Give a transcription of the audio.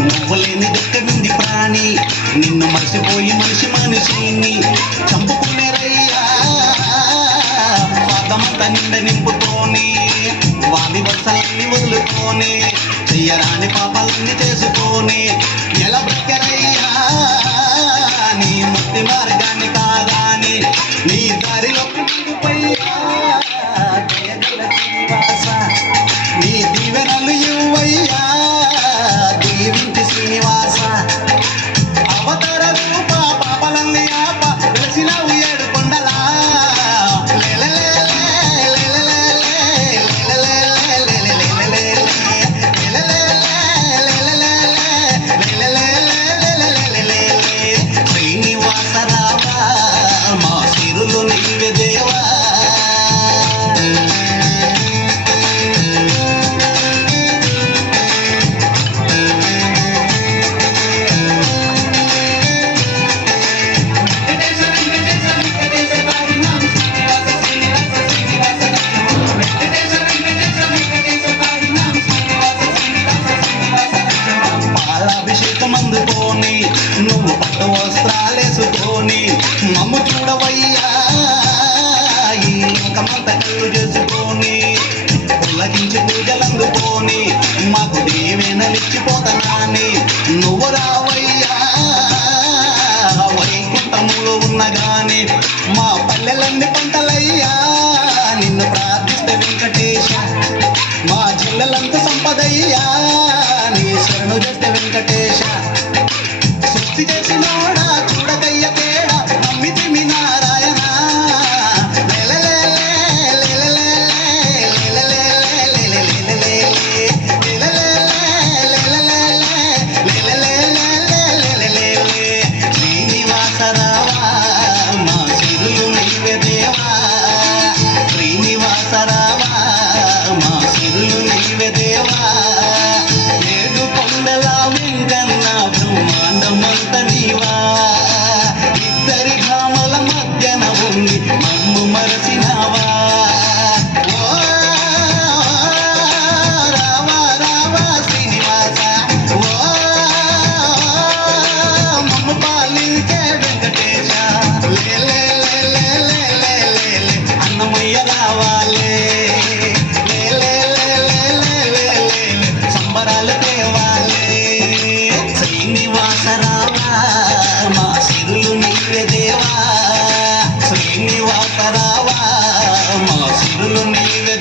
నువ్వులేనిదెక్కడుంది ప్రాణి, నిన్ను మర్చిపోయి మనిషిని చంపుకునేరయ్యా. పాదమంతా నిండ నింపుకొని వాది వరుసలన్నీ వదులుకొని చెయ్యరాని పాపాలన్నీ చేసుకొని ఎలా బ్రతకరయ్యా. నీ ముక్తి మార్గాన్ని కాదాని నీ దారిలో నీ దీవెనలు ఇవ్వయ్యా. దీవించి శ్రీనివాస అవతార రూప పాపలన్నీ ఆప వెలిసినవు ఏడు కొండలా. శ్రీనివాస రావా మా సిరులు నీవే దేవా. అందుకొని నువ్వు పట్టు వస్త్రాలేసుకొని మమ్ము చూడవయ్యా. ఈ లోకమంత కళ్ళు చేసుకొని పుల్లగించి పూజలందుకొని మాకు దీవెనలిచ్చిపోతానని నువ్వు రావయ్యా. వైకుంఠములో ఉన్నగాని మా పల్లెలన్నీ పంటలయ్యా. నిన్ను ప్రార్థిస్తే వెంకటేశ మా జిల్లలంత సంపదయ్యా. నీ శరణు చేస్తే వెంకటేశ సృష్టి చేసినోడా చూడకయ్య తేడా నమ్మితి మీ నారాయణ. శ్రీనివాస రావా మా సిరులు నీవే దేవా. శ్రీనివాస రావా మా సిరులు నీవే దేవా. ఏడు కొండల వెంకన్న బ్రహ్మాండమంత నీవా. ఇద్దరి ధామల మధ్యన ఉండి మమ్ము మరచినావా. ఓ రావా రావా శ్రీనివాస ఓ మమ్ము పాలించే వెంకటేశ. అన్నమయ్య రావాలే సంబరాలు తేవాలే. శ్రీనివాస రావా మా సిరులు నీవే దేవా. శ్రీనివాస రావా మా సిరులు నీవే